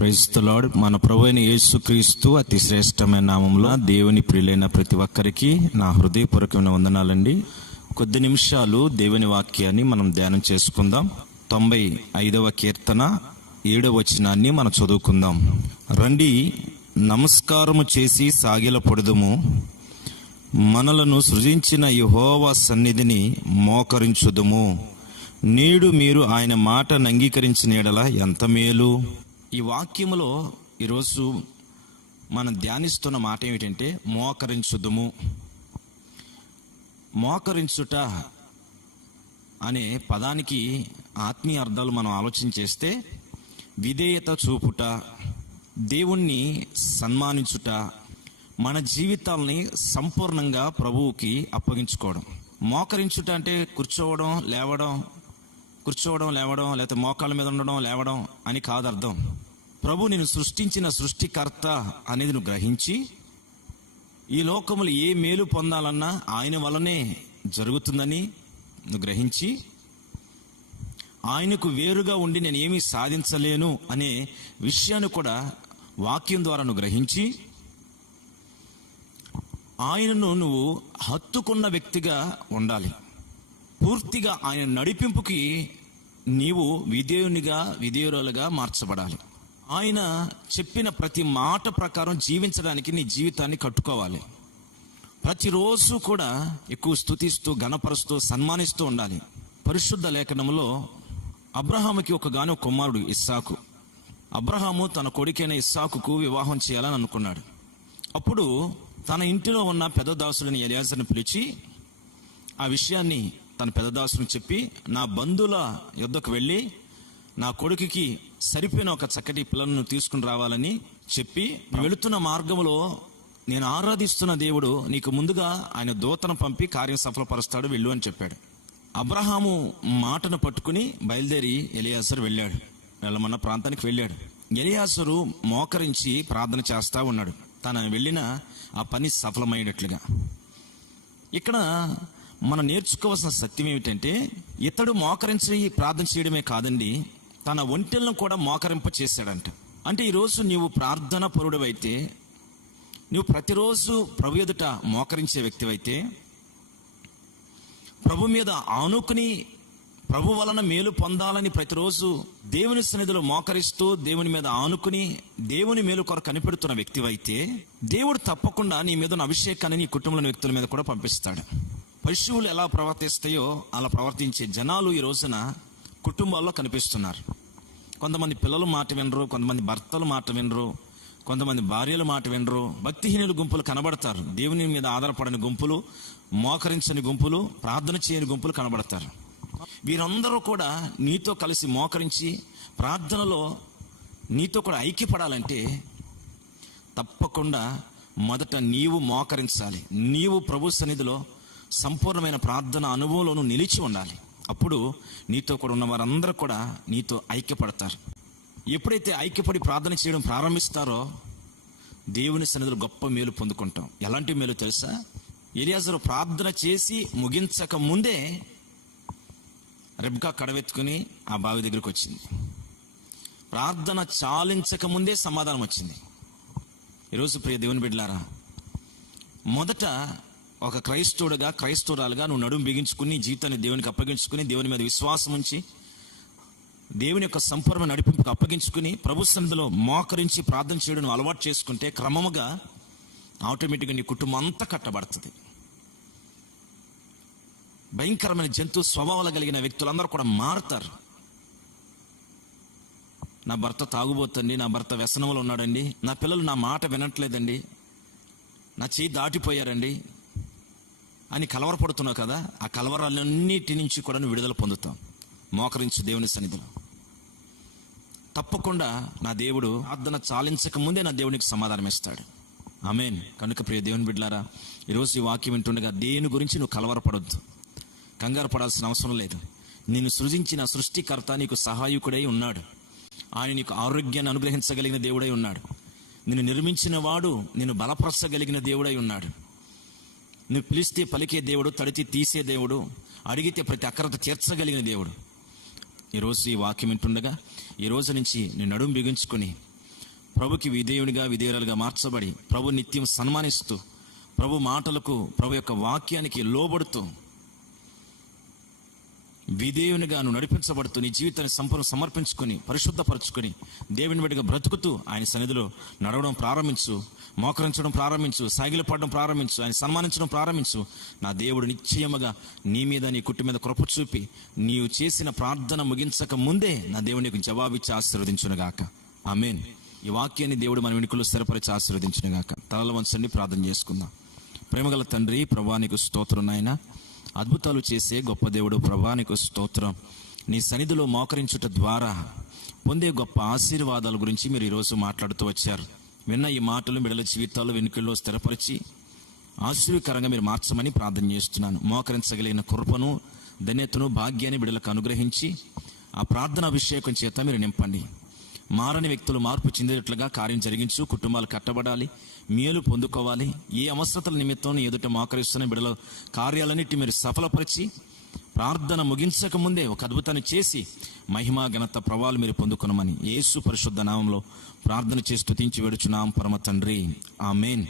Praise the lord. మన ప్రభువైన యేసుక్రీస్తు అతి శ్రేష్టమైన నామంలో దేవుని ప్రియులైన ప్రతి ఒక్కరికి నా హృదయపూర్వకమైన వందనాలండి. కొద్ది నిమిషాలు దేవుని వాక్యాన్ని మనం ధ్యానం చేసుకుందాం. 95వ కీర్తన 7వ వచనాన్ని మనం చదువుకుందాం. రండి, నమస్కారము చేసి సాగిలపడుదుము, మనలను సృజించిన యెహోవా సన్నిధిని మోకరించుదుము. నేడు మీరు ఆయన మాటను అంగీకరించిన యెడల ఎంత మేలు. ఈ వాక్యములో ఈరోజు మనం ధ్యానిస్తున్న మాట ఏమిటంటే మోకరించుదుము. మోకరించుట అనే పదానికి ఆత్మీయ అర్థాలు మనం ఆలోచన చేస్తే విధేయత చూపుట, దేవుణ్ణి సన్మానించుట, మన జీవితాలని సంపూర్ణంగా ప్రభువుకి అప్పగించుకోవడం. మోకరించుట అంటే కూర్చోవడం లేవడం లేకపోతే మోకాళ్ళ మీద ఉండడం లేవడం అని కాదు అర్థం. ప్రభు నిన్ను సృష్టించిన సృష్టికర్త అనేది నువ్వు గ్రహించి, ఈ లోకములు ఏ మేలు పొందాలన్నా ఆయన వలనే జరుగుతుందని నువ్వు గ్రహించి, ఆయనకు వేరుగా ఉండి నేను ఏమీ సాధించలేను అనే విషయాన్ని కూడా వాక్యం ద్వారా నువ్వు గ్రహించి, ఆయనను నువ్వు హత్తుకున్న వ్యక్తిగా ఉండాలి. పూర్తిగా ఆయన నడిపింపుకి నీవు విధేయురాలుగా మార్చబడాలి. ఆయన చెప్పిన ప్రతి మాట ప్రకారం జీవించడానికి నీ జీవితాన్ని కట్టుకోవాలి. ప్రతిరోజు కూడా ఎక్కువ స్తుతిస్తూ, ఘనపరుస్తూ, సన్మానిస్తూ ఉండాలి. పరిశుద్ధ లేఖనంలో అబ్రహాముకి ఒకగానో కుమారుడు ఇస్సాకు. అబ్రహాము తన కొడుకైన ఇస్సాకుకు వివాహం చేయాలని అనుకున్నాడు. అప్పుడు తన ఇంటిలో ఉన్న పెద్ద దాసుడిని ఎలియాజరుని పిలిచి ఆ విషయాన్ని తన పెద్దదాసుని చెప్పి, నా బంధువుల యొద్దకు వెళ్ళి నా కొడుకుకి సరిపోయిన ఒక చక్కటి పిల్లలను తీసుకుని రావాలని చెప్పి, వెళుతున్న మార్గంలో నేను ఆరాధిస్తున్న దేవుడు నీకు ముందుగా ఆయన దూతను పంపి కార్యం సఫలపరుస్తాడు, వెళ్ళు అని చెప్పాడు. అబ్రహాము మాటను పట్టుకుని బయలుదేరి ఎలియాజరు వెళ్ళాడు. వెళ్ళమన్న ప్రాంతానికి వెళ్ళాడు. ఎలియాజరు మోకరించి ప్రార్థన చేస్తా ఉన్నాడు, తన వెళ్ళిన ఆ పని సఫలమైనట్లుగా. ఇక్కడ మనం నేర్చుకోవాల్సిన సత్యం ఏమిటంటే, ఇతడు మోకరించి ప్రార్థన చేయడమే కాదండి, తన ఒంటెలను కూడా మోకరింప చేశాడంట. అంటే ఈరోజు నీవు ప్రార్థన పరుడవైతే, నువ్వు ప్రతిరోజు ప్రభు ఎదుట మోకరించే వ్యక్తివైతే, ప్రభు మీద ఆనుకుని ప్రభు వలన మేలు పొందాలని ప్రతిరోజు దేవుని సన్నిధిలో మోకరిస్తూ దేవుని మీద ఆనుకుని దేవుని మేలు కొరకు కనిపెడుతున్న వ్యక్తివైతే, దేవుడు తప్పకుండా నీ మీద ఉన్న అభిషేకాన్ని నీ కుటుంబంలోని వ్యక్తుల మీద కూడా పంపిస్తాడు. పశువులు ఎలా ప్రవర్తిస్తాయో అలా ప్రవర్తించే జనాలు ఈ రోజున కుటుంబాల్లో కనిపిస్తున్నారు. కొంతమంది పిల్లలు మాట వినరు, కొంతమంది భర్తలు మాట వినరు, కొంతమంది భార్యలు మాట వినరు. భక్తిహీనుల గుంపులు కనబడతారు. దేవుని మీద ఆధారపడని గుంపులు, మోకరించని గుంపులు, ప్రార్థన చేయని గుంపులు కనబడతారు. వీరందరూ కూడా నీతో కలిసి మోకరించి ప్రార్థనలో నీతో కూడా ఐక్యపడాలంటే తప్పకుండా మొదట నీవు మోకరించాలి. నీవు ప్రభు సన్నిధిలో సంపూర్ణమైన ప్రార్థన అనుభవంలోనూ నిలిచి ఉండాలి. అప్పుడు నీతో కూడా ఉన్న వారందరూ కూడా నీతో ఐక్యపడతారు. ఎప్పుడైతే ఐక్యపడి ప్రార్థన చేయడం ప్రారంభిస్తారో దేవుని సన్నిధిలో గొప్ప మేలు పొందుకుంటాం. ఎలాంటి మేలు తెలుసా? ఎలియాజరు ప్రార్థన చేసి ముగించక ముందే రెబ్కా కడవెత్తుకుని ఆ బావి దగ్గరికి వచ్చింది. ప్రార్థన చాలించక ముందే సమాధానం వచ్చింది. ఈరోజు ప్రియ దేవుని బిడ్డలారా, మొదట ఒక క్రైస్తవురాలుగా నువ్వు నడుము బిగించుకుని జీవితాన్ని దేవునికి అప్పగించుకుని, దేవుని మీద విశ్వాసం ఉంచి, దేవుని యొక్క సంపూర్ణ నడిపింపుకు అప్పగించుకుని ప్రభు సన్నిధిలో మోకరించి ప్రార్థన చేయడం నువ్వు అలవాటు చేసుకుంటే క్రమముగా ఆటోమేటిక్గా నీ కుటుంబం అంతా కట్టబడుతుంది. భయంకరమైన జంతు స్వభావాలు కలిగిన వ్యక్తులందరూ కూడా మారుతారు. నా భర్త తాగుబోతండి, నా భర్త వ్యసనంలో ఉన్నాడండి, నా పిల్లలు నా మాట వినట్లేదండి, నా చేయి దాటిపోయారండి అని కలవరపడుతున్నావు కదా, ఆ కలవరాలన్నిటి నుంచి కూడా నువ్వు విడుదల పొందుతావు. మోకరించు దేవుని సన్నిధిలో. తప్పకుండా నా దేవుడు ప్రార్థన చాలించక ముందే నా దేవునికి సమాధానం ఇస్తాడు. ఆమేన్. కనుక ప్రియ దేవుని బిడ్డలారా, ఈరోజు ఈ వాక్యం వింటుండగా దేని గురించి నువ్వు కలవరపడొద్దు, కంగారు పడాల్సిన అవసరం లేదు. నిన్ను సృజించిన సృష్టికర్త నీకు సహాయకుడై ఉన్నాడు. ఆయన నీకు ఆరోగ్యాన్ని అనుగ్రహించగలిగిన దేవుడై ఉన్నాడు. నిన్ను నిర్మించిన వాడు నిన్ను బలపరచగలిగిన దేవుడై ఉన్నాడు. నువ్వు పిలిస్తే పలికే దేవుడు, తడితే తీసే దేవుడు, అడిగితే ప్రతి అక్కరత తీర్చగలిగిన దేవుడు. ఈరోజు ఈ వాక్యం వింటుండగా ఈ రోజు నుంచి నీ నడుము బిగించుకొని ప్రభుకి విధేయునిగా విధేయురాలుగా మార్చబడి ప్రభు నిత్యం సన్మానిస్తూ ప్రభు మాటలకు ప్రభు యొక్క వాక్యానికి లోబడుతూ విధేయునిగా నువ్వు నడిపించబడుతూ నీ జీవితాన్ని సంపూర్ణ సమర్పించుకొని పరిశుద్ధపరచుకొని దేవుని బిడ్డగా బ్రతుకుతూ ఆయన సన్నిధిలో నడవడం ప్రారంభించు, మోకరించడం ప్రారంభించు, సాగిలపడడం ప్రారంభించు, ఆయన సన్మానించడం ప్రారంభించు. నా దేవుడు నిశ్చయముగా నీ మీద నీ కుటుంబం మీద కృప చూపి నీవు చేసిన ప్రార్థన ముగించక ముందే నా దేవుడు నీకు జవాబిచ్చి ఆశీర్వదించునుగాక. ఆమేన్. ఈ వాక్యాన్ని దేవుడు మన వెనుకలో స్థిరపరిచి ఆశీర్వదించునుగాక. తలల వంచండి, ప్రార్థన చేసుకుందాం. ప్రేమగల తండ్రి, ప్రభువా నీకు స్తోత్రం నాయనా. అద్భుతాలు చేసే గొప్ప దేవుడు ప్రభువా నీకు స్తోత్రం. నీ సన్నిధిలో మోకరించుట ద్వారా పొందే గొప్ప ఆశీర్వాదాల గురించి మీరు ఈరోజు మాట్లాడుతూ వచ్చారు. విన్న ఈ మాటలు బిడ్డల జీవితాల్లో వెనుకల్లో స్థిరపరిచి ఆశీర్వకరంగా మీరు మార్చమని ప్రార్థన చేస్తున్నాను. మోకరించగలిగిన కృపను, ధన్యతను, భాగ్యాన్ని బిడ్డలకు అనుగ్రహించి ఆ ప్రార్థన అభిషేకం చేత మీరు నింపండి. మారని వ్యక్తులు మార్పు చెందేటట్లుగా కార్యం జరిగించు. కుటుంబాలు కట్టబడాలి, మేలు పొందుకోవాలి. ఏ అవసరతల నిమిత్తం ఎదుట మోకరిస్తున్న బిడ్డల కార్యాలన్నిటి మీరు సఫలపరిచి ప్రార్థన ముగించక ముందే ఒక అద్భుతాన్ని చేసి మహిమా ఘనత ప్రభావాలు మీరు పొందుకునమని యేసు పరిశుద్ధ నామంలో ప్రార్థన చేసి స్తుతించి వేడుచున్నాం పరమ తండ్రి. ఆమేన్.